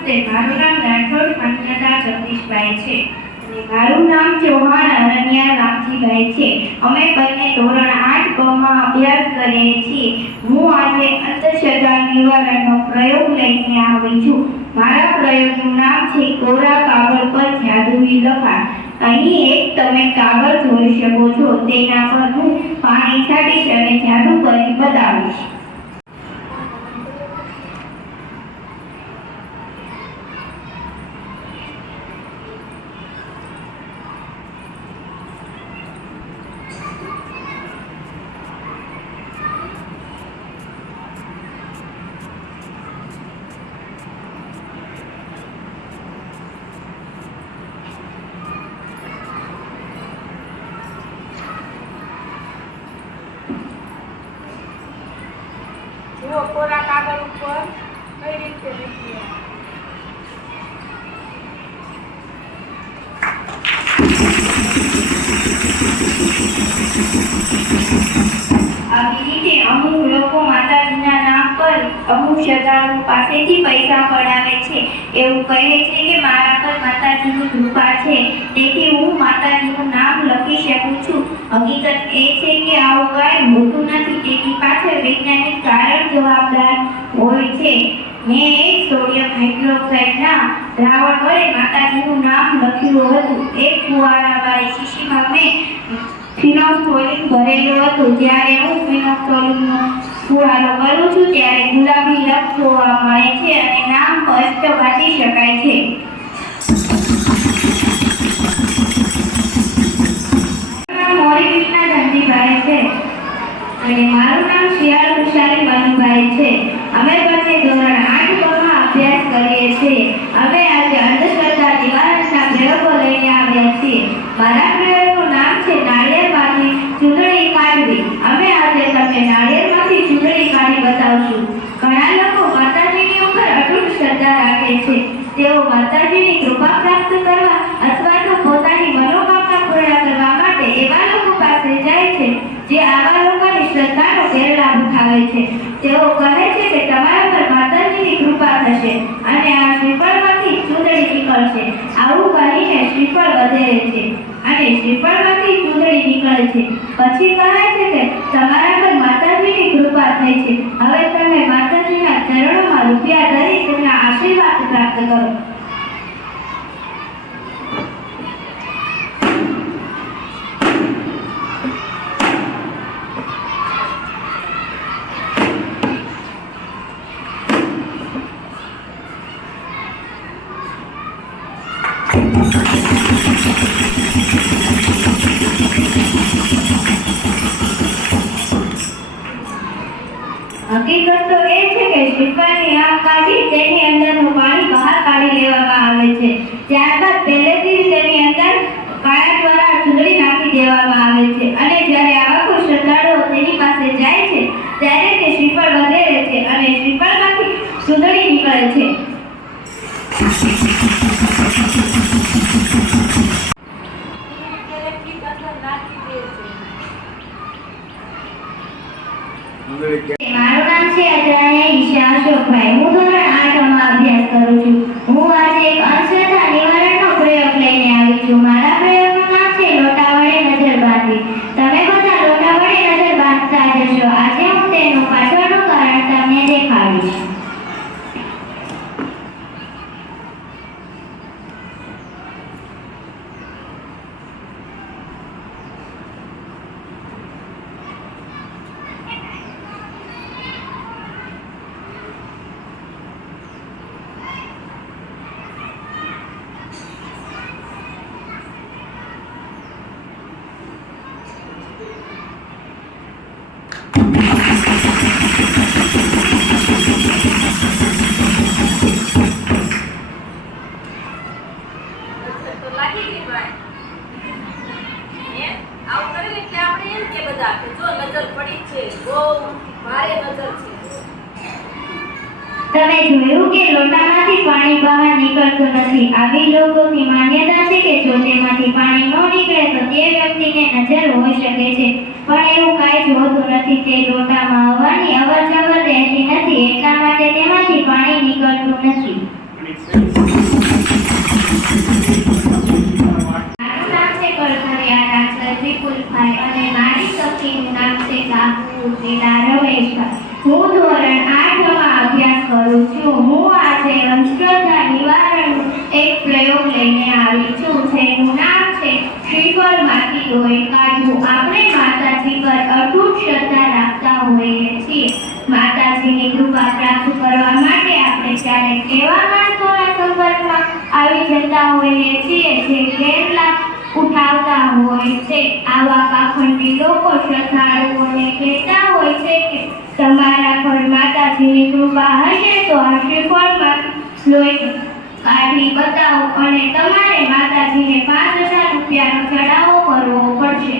નમસ્તે, મારું નામ રાઠોડ માન્યતા જગદીશભાઈ છે અને મારું નામ ચૌહાણ અનન્યા રામજીભાઈ છે. અમે બંને ધોરણ 8 માં અભ્યાસ કરીએ છીએ. હું આજે અંધશ્રદ્ધા નિવારણનો પ્રયોગ લઈને આવી છું. મારા પ્રયોગનું નામ છે કોરા કાગળ પર જાદુઈ લખાણ. અહીં એક તમે કાગળ જોઈ શકો છો. તેના પર હું પાણી છાંટીશ અને જાદુ કરી બતાવીશ. જુઓ કોરા કાગળ ઉપર કઈ રીતે લખીએ. આવી રીતે અમુક લોકો માતાજીના નામ પર અમુક શ્રદ્ધાળુઓ પાસેથી પૈસા પડાવે છે. એવું કહે છે કે મારા પર માતાજીની કૃપા છે, તેથી હું માતાજીનું નામ લખી શકું છું. હકીકત એ છે કે આવું કાંઈ હોતું નથી. તેની પાછળ વૈજ્ઞાનિક કારણ જવાબદાર હોય છે. મેં એક સોડિયમ હાઇડ્રોક્સાઇડના દ્રાવણ વડે માતાજીનું નામ લખ્યું હતું. એક ફુવારાવાળી શીશીમાં મેં ફિનોક્સોલિન ભરેલું હતું. જ્યારે હું ફિનોક્સોલિનનો ફુવારો કરું છું ત્યારે ગુલાબી રંગ જોવા મળે છે અને નામ સ્પષ્ટ વાંચી શકાય છે. મોરીબીટના ધનજીભાઈ છે અને મારું નામ શિયાળ વિશાલી મનુભાઈ છે. અમે બંને ધોરણ 8 માં અભ્યાસ કરીએ છીએ. અમે આજે અંધશ્રદ્ધા નિવારણના પ્રયોગો લઈને આવ્યા છીએ. મારા પ્રયોગનું નામ છે નાળિયેરમાંથી ચૂંદડી કાઢવી. અમે આજે તમને નાળિયેરમાંથી ચૂંદડી કાઢી બતાવશું. ઘણા લોકો માતાજીની ઉપર અટૂટ શ્રદ્ધા રાખે છે. તેઓ માતાજીની કૃપા પ્રાપ્ત કરવા અથવા તો પોતાની મનોકામના પૂર્ણ કરવા માટે એવા લોકો પાસે જાય છે જે આવા લોકોની શ્રદ્ધાનો ગેરલાભ ઉઠાવે છે. તેઓ કહે છે કે તમારા પર માતાજીની કૃપા થશે અને આ શ્રીફળમાંથી ચૂંદડી નીકળશે. આવું કહીને શ્રીફળ વધેરે છે અને શ્રીફળમાંથી ચૂંદડી નીકળે છે. પછી કહે છે કે તમારા પર માતાજીની કૃપા થઈ છે. હવે તમે માતાજીના ચરણોમાં રૂપિયા ધરી તેમના આશીર્વાદ પ્રાપ્ત કરો. હકીકત તો એ છે કે શ્રીફળની આગ કાઢી તેની અંદરનું પાણી બહાર કાઢી લેવામાં આવે છે. ત્યારબાદ પહેલેથી જ તેની અંદર કાળા દ્વારા ચૂંદડી નાખી દેવામાં આવે છે અને જ્યારે આવા કોઈ શ્રદ્ધાળુઓ તેની પાસે જાય છે ત્યારે તે શ્રીફળ વધેરે છે અને શ્રીફળમાંથી ચૂંદડી નીકળે છે. મારું નામ છે અજાણ્યા ઈશા અશોકભાઈ. હું ધોરણ 8 માં અભ્યાસ કરું છું. હું આજે એક અંધશ્રદ્ધા નિવારણનો પ્રયોગ લઈને આવી છું. મારા પ્રયોગનું નામ છે લોટા વડે નજર બાંધવી. તમે બધા લોટા વડે નજર બાંધતા જશો. આજે હું તેનું પાછળનું કારણ તમને દેખાડીશ. તમે જોયું કે લોટામાંથી પાણી બહાર નીકળતું નથી. આવી લોકોની માન્યતા છે કે જો તેમાંથી પાણી ન નીકળે તો તે વ્યક્તિને નજર હોઈ શકે છે. પણ એવું કાંઈ જ હોતું નથી. તે લોટામાં હવાની અવરજવર રહેતી નથી, એટલા માટે તેમાંથી પાણી નીકળતું નથી. મારું નામ છે કળથરિયા ડાક્ટર વિપુલભાઈ અને મારી સખીનું નામ છે કાકુ જીલા રમેશભાઈ. હું ધોરણ 8 માં અભ્યાસ કરું છું. હું આજે અંધશ્રદ્ધા નિવારણનો એક પ્રયોગ લઈને આવી છું, જેનું નામ છે શ્રીફળમાંથી લોહી કાઢવું. આપણે માતાજી પર અતૂટ શ્રદ્ધા રાખતા હોઈએ છીએ. માતાજીની કૃપા પ્રાપ્ત કરવા માટે આપણે ક્યારેક એવા માણસોના સંપર્કમાં આવી જતા હોઈએ છીએ જે ગેરલાભ ઉઠાવતા હોય છે. આવા પાખંડી લોકો શ્રદ્ધાળુઓને કહેતા હોય છે કે તમારા પર માતાજીની કૃપા હશે તો આ શ્રીફળમાં લોહી કાઢી બતાવો અને તમારે માતાજીને 5000 રૂપિયાનો ચડાવો કરવો પડશે.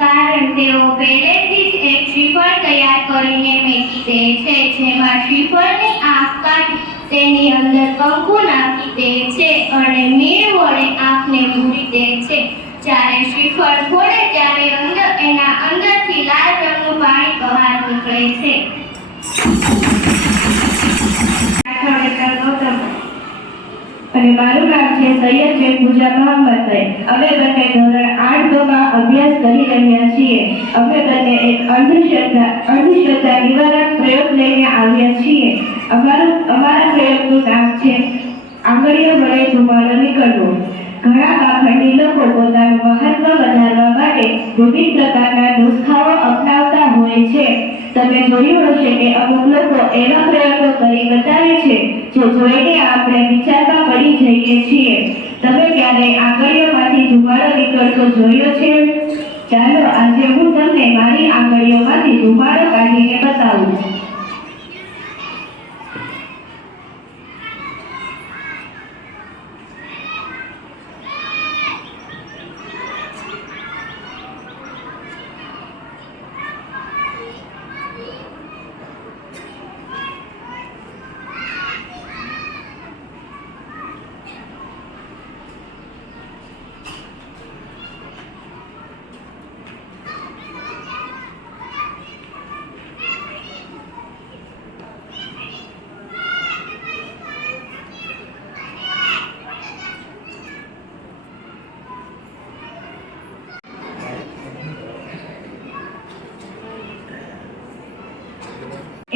કારણ તેઓ પહેલેથી જ એક શ્રીફળ તૈયાર કરીને મેકી દે છે, જેમાં શ્રીફળની આંખ કાઢી તેની અંદર કંકુ નાખી દે છે અને મીણ વડે આંખને પૂરી દે છે. જ્યારે શ્રીફળ ફોડે ત્યારે એના અંદરથી લાલ રંગનું પાણી બહાર નીકળે છે. અને મારું નામ છે સૈયદ પૂજા મોહમ્મદભાઈ. અમે બંને ધોરણ 8 માં અભ્યાસ કરી રહ્યા છીએ. અમે બંને એક અંધશ્રદ્ધા નિવારક પ્રયોગ લઈને આવ્યા છીએ. અમારા પ્રયોગનું નામ છે આંગળીઓ વડે ધુમાડો નીકળવો. ઘણા પાખંડી લોકો પોતાનું મહત્વ વધારવા માટે વિવિધ પ્રકારના નુસ્ખાઓ અપનાવતા હોય છે. તમે જોયું હશે કે અમુક લોકો એવા પ્રયોગો કરી બતાવે છે જે જોઈને આપણે વિચારમાં પડી જઈએ છીએ. તમે ક્યારેય આંગળીઓમાંથી ધુમાડો નીકળતો જોયો છે? ચાલો આજે હું તમને મારી આંગળીઓમાંથી ધુમાડો કાઢીને બતાવું.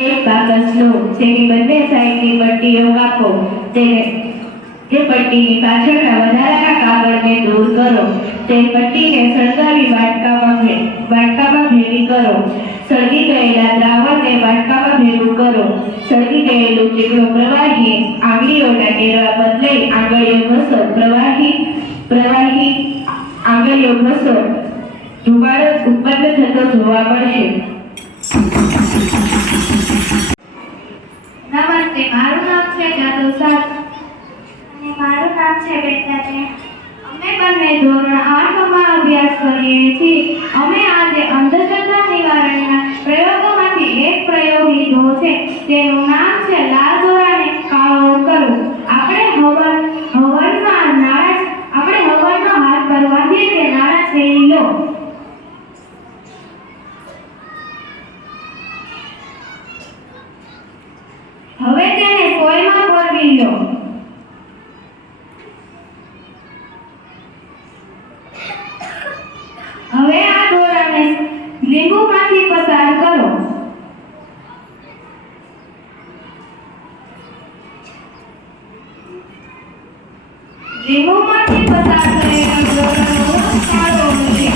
એક કાગળ લો, તેની બંને સાઈડની પટ્ટીઓ કાપો. તે પટ્ટીની પાછળના વધારાના કાગળને દૂર કરો. તે પટ્ટીને સળગાવી વાટકામાં ભેગી કરો. સળગી ગયેલા દ્રાવણને વાટકામાં ભેગું કરો. સળગી ગયેલું ચીકણું પ્રવાહી આંગળીઓના ટેરવા પર લઈ આંગળીઓ ઘસો. પ્રવાહી આંગળીઓ ઘસો. ધુમાડો ઉત્પન્ન થતો જોવા મળશે. નમસ્તે, મારું નામ છે જાદવ સાદ અને મારું નામ છે બેટાબેન. અમે બંને ધોરણ 8 માં અભ્યાસ કરીએ છીએ. અમે આજે અંધશ્રદ્ધા નિવારણના પ્રયોગોમાંથી એક પ્રયોગ લીધો છે, તેનું નામ છે લાલ દોરાને કાળો કરવો. આપણે હવનનો હાથ પર બાંધીએ તે નાળા છેડી લો. હવે તેને સોયમાં પરવી લો. હવે આ દોરાને લીંબુમાંથી પસાર કરો. લીંબુમાંથી પસાર થયેલા દોરાનો રંગ કાળો હશે.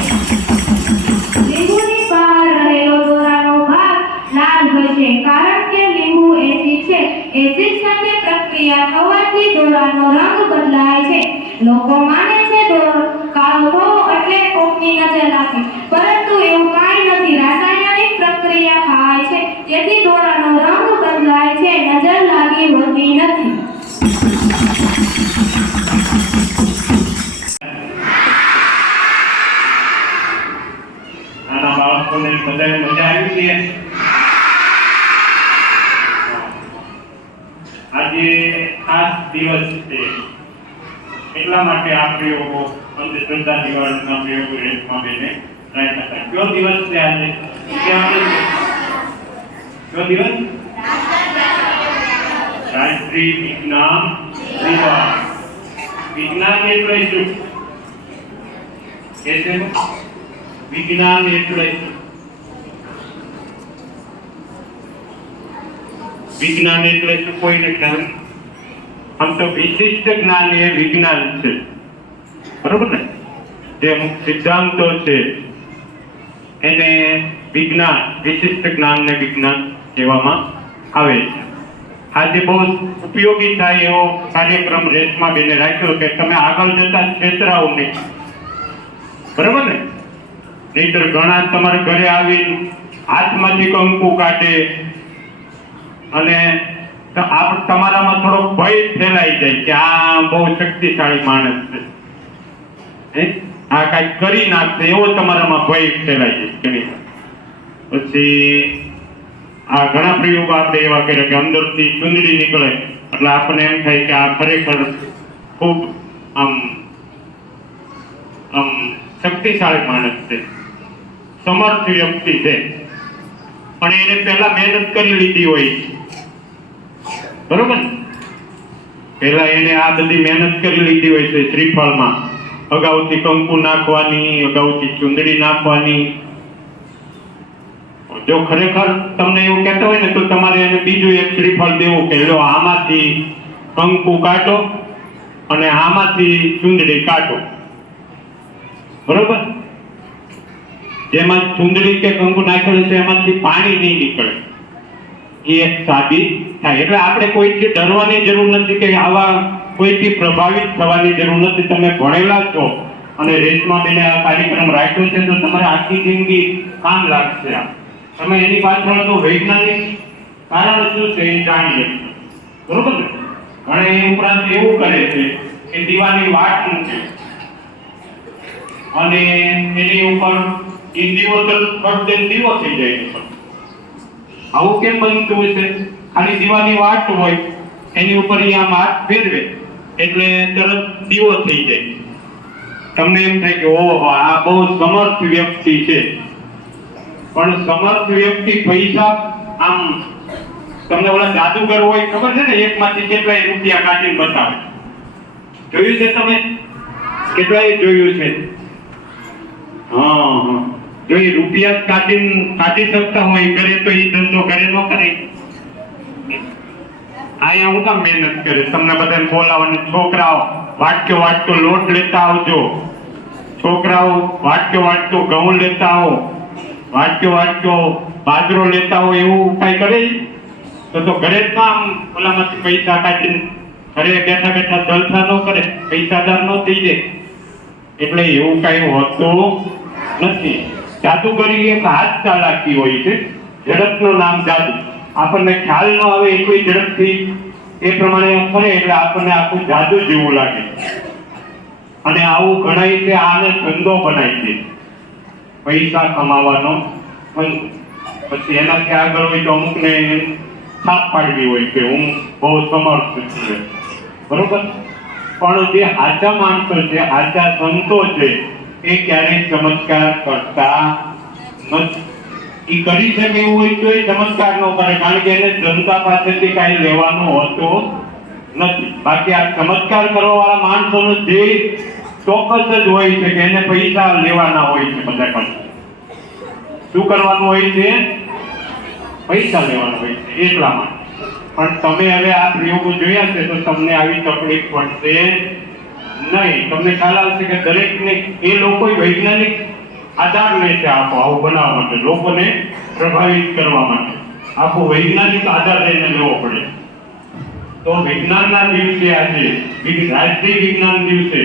લીંબુની બહાર રહેલો દોરાનો ભાગ લાલ હશે, કારણ કે લીંબુ એસિડ છે. એસિડ સાથે પ્રક્રિયા થવાથી દોરાનો રંગ બદલાય છે. લોકો માને છે દોરો કાળો થવો એટલે કોકની નજર લાગી, પરંતુ એવું કાંઈ નથી. રાસાયણિક પ્રક્રિયા થાય છે, તેથી દોરાનો રંગ બદલાય છે. નજર લાગી બાળકોને બધાને મજા આવી છે? આજે ખાસ દિવસ છે એટલા માટે આ પ્રયોગો અંધશ્રદ્ધા નિવારણના પ્રયોગો રેસમાં બેને રાખ્યા હતા. કયો દિવસ છે આજે? કયો દિવસ? રાષ્ટ્રીય વિજ્ઞાન દિવસ. વિજ્ઞાન એટલે શું? કે છે વિજ્ઞાન એટલે શું? વિજ્ઞાન એટલે શું કોઈને ખ્યાલ? આમ તો વિશિષ્ટ જ્ઞાન એ વિજ્ઞાન છે, બરોબર ને? જે અમુક સિદ્ધાંતો છે એને વિજ્ઞાન, વિશિષ્ટ જ્ઞાનને વિજ્ઞાન કહેવામાં આવે છે. આજે બહુ ઉપયોગી થાય એવો કાર્યક્રમ રેશમા બેને રાખ્યો કે તમે આગળ જતા છેતરાઓ નહીં, બરોબર ને? નહીતર ઘણા તમારા ઘરે આવીને હાથમાંથી કંકુ કાઢે અને તમારામાં થોડો ભય ફેલાઈ જાય કે આ બહુ શક્તિશાળી માણસ છે, આ કઈ કરી નાખશે એવો તમારામાં ભય ફેલાઈ જાય. પછી આ ઘણા પ્રયોગો આપણે એવા કર્યા કે અંદરથી ચુંદડી નીકળે એટલે આપણને એમ થાય કે આ ખરેખર ખૂબ આમ શક્તિશાળી માણસ છે, સમર્થ વ્યક્તિ છે, પણ એને પહેલા મહેનત કરી લીધી હોય, બરોબર? પહેલા એને આ બધી મહેનત કરી લીધી હોય છે. શ્રીફળમાં અગાઉથી કંકુ નાખવાની, અગાઉથી ચુંદડી નાખવાની. જો ખરેખર તમને એવું કહેતા હોય ને તો તમારે એને બીજું એક શ્રીફળ દેવું કે લો આમાંથી કંકુ કાઢો અને આમાંથી ચુંદડી કાઢો, બરોબર? જેમાં ચુંદડી કે કંકુ નાખેલું છે એમાંથી પાણી નહીં નીકળે, એ એક સાબિત થાય. એટલે આપણે કોઈથી ડરવાની જરૂર નથી કે આવા કોઈથી પ્રભાવિત થવાની જરૂર નથી. તમે ભણેલા છો અને રેશમા બેને આ કાર્યક્રમ રાખ્યો છે તો તમારે આખી જિંદગી કામ લાગશે. તમે એની પાછળનું વૈજ્ઞાનિક કારણ શું છે એ જાણીએ, બરોબર ને? ઘણા એ ઉપરાંત એવું કરે છે કે દીવાની વાટ મૂકે અને એની ઉપર ઇન્ડિવિડ્યુઅલ ફક્ત દીવો થઈ જાય. આવું કેમ બનતું હોય છે? ખાલી દીવાની વાટ હોય એની ઉપર આમ હાથ ફેરવે એટલે તરત દીવો થઈ જાય. તમને એમ થાય કે ઓહો આ બહુ સમર્થ વ્યક્તિ છે. પણ સમર્થ વ્યક્તિ પૈસા આમ તમને ઓલા જાદુગર હોય ખબર છે ને, એકમાંથી કેટલાય રૂપિયા કાઢીને બતાવે. જોયું છે તમે? કેટલાય જોયું છે? હા, જો એ રૂપિયા કાઢી શકતા હોય કરે તો એ ધંધો ઘરે ન કરે. અહીંયા હું કામ મહેનત કરે? તમને બધાને બોલાવવાની. છોકરાઓ વાટકો લોટ લેતા આવજો, છોકરાઓ વાટકો ઘઉં લેતા આવો, વાટકો બાજરો લેતા આવો, એવું કઈ કરે તો ઘરે જ કામ ઓલામાંથી પૈસા કાઢીને ઘરે બેઠા બેઠા જલસા ન કરે, પૈસાદાર ન થઈ જાય. એટલે એવું કઈ હોતું નથી. જાદુગરી એક હાથ ચાલાકી હોય છે, ઝડપનું નામ જાદુ. આપણને ખ્યાલ ન આવે એટલી ઝડપથી એ પ્રમાણે કરે એટલે આપણને આખું જાદુ જેવું લાગે. અને આવું ગણાય છે, આને ધંધો બનાય છે, પૈસા કમાવાનો. પછી એનાથી આગળ હોય તો અમુકને છાપ પાડવી હોય કે હું બહુ સમર્થ છું, બરોબર? પણ જે આચા માણસો છે, આચા સંતો છે, એ ક્યારેય ચમત્કાર કરતા નથી. એ કરી શકે એવું હોય તો એ ચમત્કાર ન કરે, કારણ કે એને જનતા પાસેથી કાંઈ લેવાનું હોતું નથી. બાકી આ ચમત્કાર કરવા વાળા માણસોનું જે ચોક્કસ જ હોય છે કે એને પૈસા લેવાના હોય છે. બધા પણ શું કરવાનું હોય છે? પૈસા લેવાના હોય છે એટલા માટે. પણ તમે હવે આ પ્રયોગો જોયા છે તો તમને આવી તકલીફ પડશે નહીં. તમને ખ્યાલ આવશે કે દરેકને એ લોકો વૈજ્ઞાનિક આધાર લે છે આવું બનાવવા માટે, લોકોને પ્રભાવિત કરવા માટે આખો વૈજ્ઞાનિક આધાર લઈને લેવો પડે. તો વિજ્ઞાનના દિવસે આજે રાષ્ટ્રીય વિજ્ઞાન દિવસે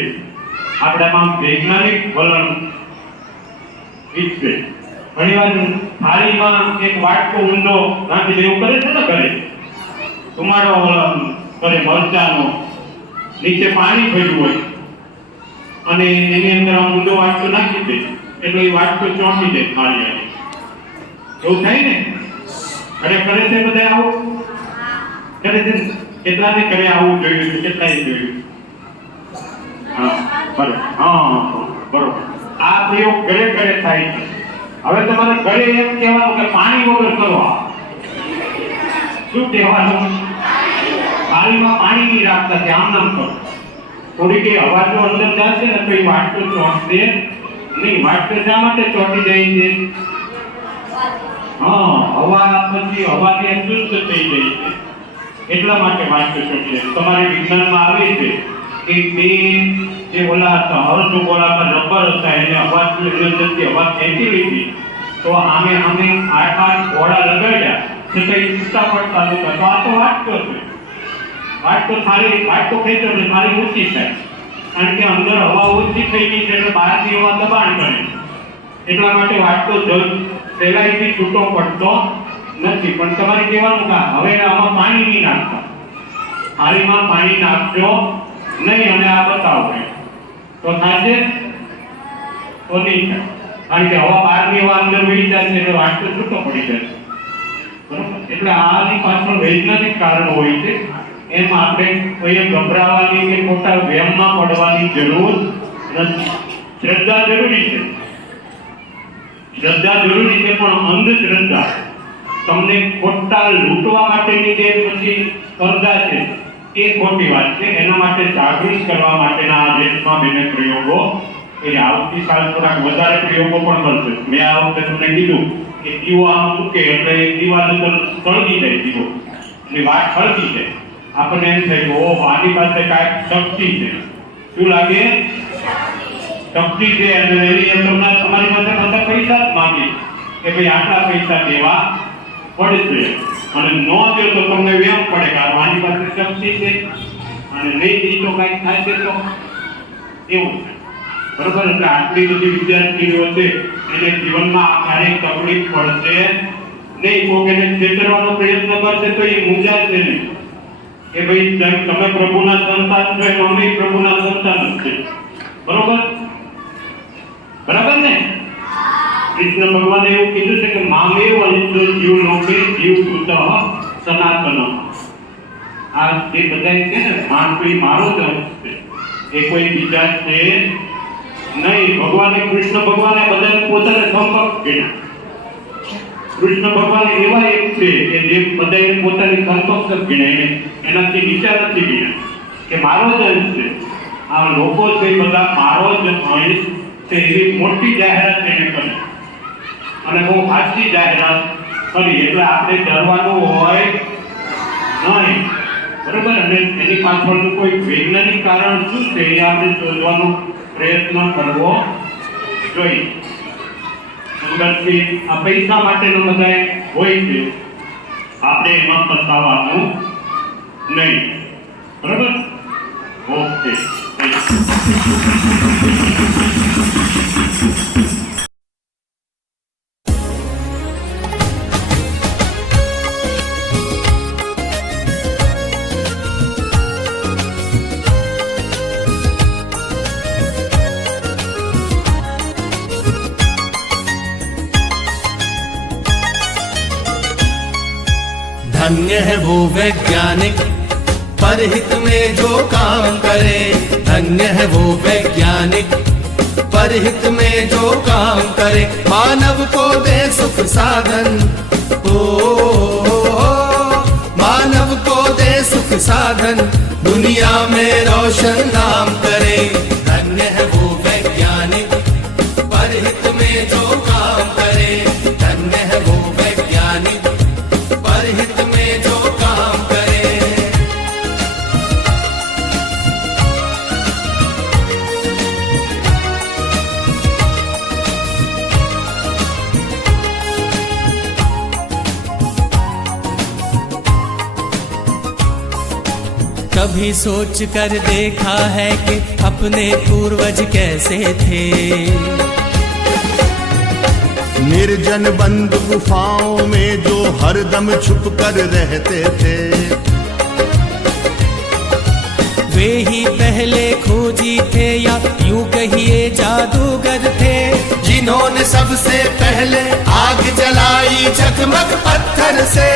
આપણામાં વૈજ્ઞાનિક વલણ વિકસે. ઘણીવાર થાળીમાં એક વાટકો ઊંડો નાખી દેવું કરે છે ને, ઘરે ધુમાડો કરે મરચાનો, નીચે પાણી ભર્યું હોય અને એની અંદર ઊંડો વાટકો નાખી દે એટલે એ વાટકો ચોંટી જાય થાળી. એવું થાય ને? અને કરે છે બધા આવું? કરે છે ને? કેટલાને કરે આવું જોયું છે? કેટલાએ જોયું? હા, બરોબર. હા, બરોબર. આ પ્રયોગ ઘરે ઘરે થાય છે. હવે તમારે ઘરે એમ કહેવાનું કે પાણી વગર કરો. શું કહેવાનું? થાળીમાં પાણી નહીં રાખતા, આમ નામ કરો. થોડી કઈ અવાજો અંદર જશે ને તો એ વાટકો ચોટશે નહીં. વાટકો શા માટે ચોટી જાય છે? હા, હવા પછી હવાથી અશુદ્ધ થઈ જાય છે એટલા માટે વાટકો ચોટશે. તમારે વિજ્ઞાનમાં આવે છે કે બે જે ઓલા હતા અર્ધગોળાકાર રબર હતા એને અંદરથી હવા ખેંચી લીધી તો આમે આઠ ગોળા લગાડ્યા છતાં એ છૂટા પડતા નહોતા. તો આ તો વાટકો છે. વાટકો ખેંચો એટલે થાળી ઊંચી થાય કારણ કે અંદર હવા ઓછી થઈ ગઈ છે એટલે બહારની હવા દબાણ કરે એટલા માટે વાટકો સહેલાઈથી છૂટો પડતો નથી. પણ તમારે કહેવાનું કે હવે આમાં પાણી નહીં નાખતા, થાળીમાં પાણી નાખજો નહીં અને આ બતાવો તો થશે તો નહીં થાય કારણ કે હવા બહારની હવા અંદર વહી જશે એટલે વાટકો છૂટો પડી જશે. બરોબર? એટલે આની પાછળ વૈજ્ઞાનિક કારણ હોય છે. એમ આપણે કોઈ ગભરાવાની કે ખોટા વહેમમાં પડવાની જરૂર નથી. શ્રદ્ધા જરૂરી છે, શ્રદ્ધા જરૂરી છે, પણ અંધશ્રદ્ધા તમને ખોટા લૂંટવા માટેની જે પછી સ્પર્ધા છે એ ખોટી વાત છે. એના માટે જાગૃત કરવા માટેના આ દેશમાં બને પ્રયોગો એ આવતીકાલ થોડાક વધારે પ્રયોગો પણ કરશે. મેં આ વખતે તમને કીધું કે દીવો આમ મૂકે એટલે દીવા સળગી જાય, દીવો એટલે વાત સળગી જાય. આપણને એમ થાય કે ઓહ આની પાસે કાંઈક શક્તિ છે. શું લાગે? શક્તિ છે. અને એની અંદર તમારી પાસે બધા પૈસા જ માંગે કે ભાઈ આટલા પૈસા દેવા પડશે અને ન દો તો તમને વેમ પડે કે આની પાસે શક્તિ છે અને નહીં દી તો કાંઈક થાય છે તો એવું છે. બરોબર? એટલે આટલી બધી વિદ્યાર્થીઓ છે એને જીવનમાં ક્યારેય તકલીફ પડશે નહીં. કોક એને છેતરવાનો પ્રયત્ન કરશે તો એ મૂંઝાશે નહીં કે ભાઈ તમે પ્રભુના સંતાન છો એમ અમે પ્રભુના સંતાન જ છે. બરોબર? બરાબર ને? કૃષ્ણ ભગવાને એવું કીધું છે કે મામેવ અંશો જીવ લોકે જીવ સુત સનાતન. આ જે બધા છે ને માનવી મારો જ અંશ છે, એ કોઈ બીજા છે નહીં. ભગવાને કૃષ્ણ ભગવાને બધાને પોતાને સમકક્ષ ગણ્યા. કૃષ્ણ ભગવાન એવા એક છે કે જે બધાને પોતાની સમકક્ષ ગણાય, એનાથી નીચા નથી ગણ્યા કે મારો જ અંશ છે. આ લોકો છે બધા મારો જ અંશ છે એવી મોટી જાહેરાત એને કરી અને બહુ સાચી જાહેરાત કરી. એટલે આપણે ડરવાનું હોય નહીં. બરોબર? અને એની પાછળનું કોઈ વૈજ્ઞાનિક કારણ શું છે એ આપણે શોધવાનો પ્રયત્ન કરવો જોઈએ. અંદરથી આ પૈસા માટેનો બધા હોય છે, આપણે એમાં ફસાવાનું નહીં. બરોબર? ઓકે. धन्य है वो वैज्ञानिक परहित में जो काम करे, धन्य है वो वैज्ञानिक परहित में जो काम करे, मानव को दे सुख साधन, ओ मानव को दे सुख साधन, दुनिया में रोशन नाम करे। धन्य है वो वैज्ञानिक परहित में जो काम करे, धन्य है वो वैज्ञानिक परहित में जो काम करे। कभी सोच कर देखा है कि अपने पूर्वज कैसे थे, निर्जन बंद गुफाओं में जो हरदम छुप कर रहते थे, वे ही पहले खोजी थे या यूं कहिए जादूगर थे, जिन्होंने सबसे पहले आग जलाई अब पत्थर से।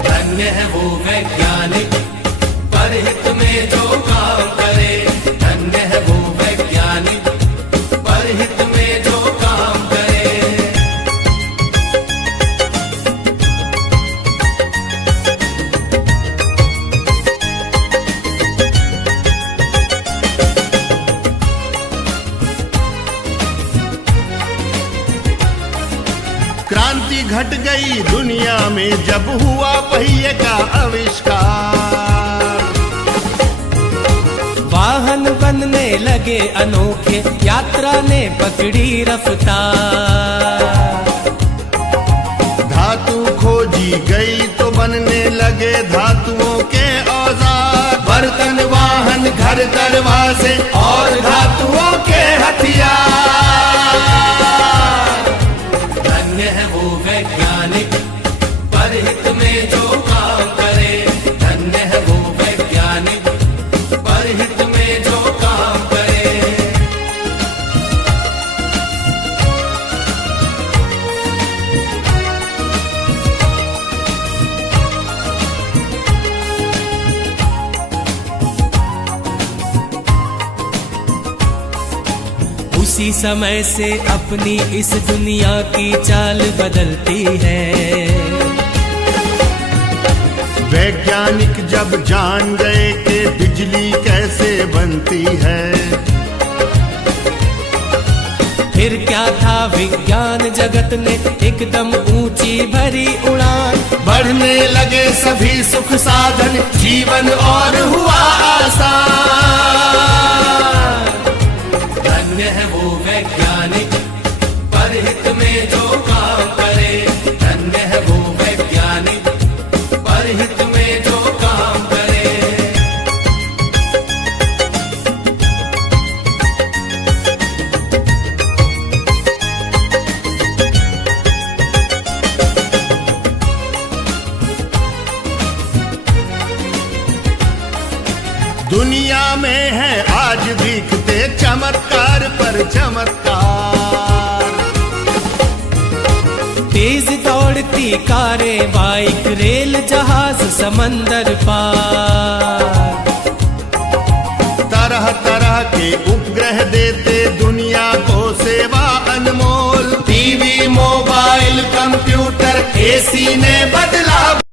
धन्य है वो वैज्ञानिक परहित में जो काम करे। धन्य है वो वैज्ञानिक परहित में जो काम करे। क्रांति घट गई दुनिया में जब हुआ पहिए का आविष्कार। वाहन बनने लगे अनोखे, यात्रा ने पकड़ी रफ्तार। धातु खोजी गई तो बनने लगे धातुओं के औजार। बर्तन वाहन घर दरवाजे और धातुओं के हथियार। धन्य है वो वैज्ञानिक परहित में जो काम करे। धन्य है वो वैज्ञानिक परहित में जो काम करे। उसी समय से अपनी इस दुनिया की चाल बदलती है। वैज्ञानिक जब जान गए कि बिजली कैसे बनती है। फिर क्या था विज्ञान जगत ने एकदम ऊंची भरी उड़ान। बढ़ने लगे सभी सुख साधन, जीवन और हुआ आसान। धन्य है वो वैज्ञानिक परहित में जो काम करे। धन्य है वो वैज्ञानिक परहित में जो काम करे। दुनिया में है आज दिखते चमत्कार पर चमत्कार। तेज दौड़ती कारें, बाइक, रेल, जहाज, समंदर पार। तरह तरह के उपग्रह देते दुनिया को सेवा अनमोल। टीवी, मोबाइल, कंप्यूटर, एसी ने